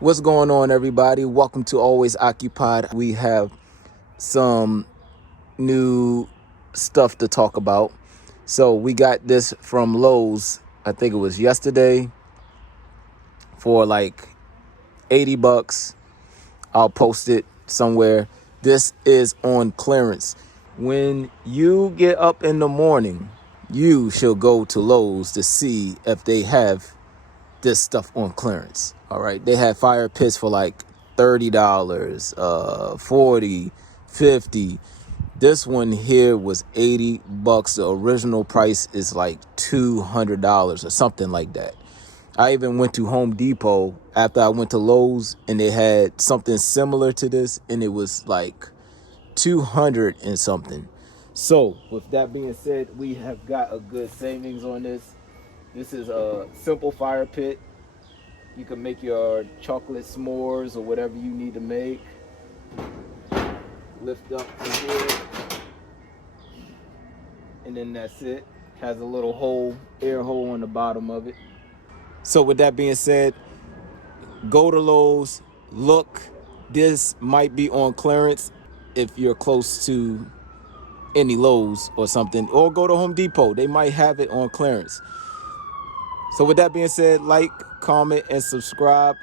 What's going on, everybody? Welcome to Always Occupied. We have some new stuff to talk about. So we got this from Lowe's. I think it was yesterday for like $80. I'll post it somewhere. This is on clearance. When you get up in the morning, you shall go to Lowe's to see if they have this stuff on clearance. All right, they had fire pits for like $30, $40, $50. This one here was $80. The original price is like $200 or something like that. I even went to Home Depot after I went to Lowe's, and they had something similar to this, and it was like 200 and something. So with that being said, we have got a good savings on this. This is a simple fire pit. You can make your chocolate s'mores or whatever you need to make. Lift up to here, and then that's it. Has a little hole, air hole on the bottom of it. So with that being said, go to Lowe's, look. This might be on clearance if you're close to any Lowe's or something, or go to Home Depot. They might have it on clearance. So with that being said, like, comment, and subscribe.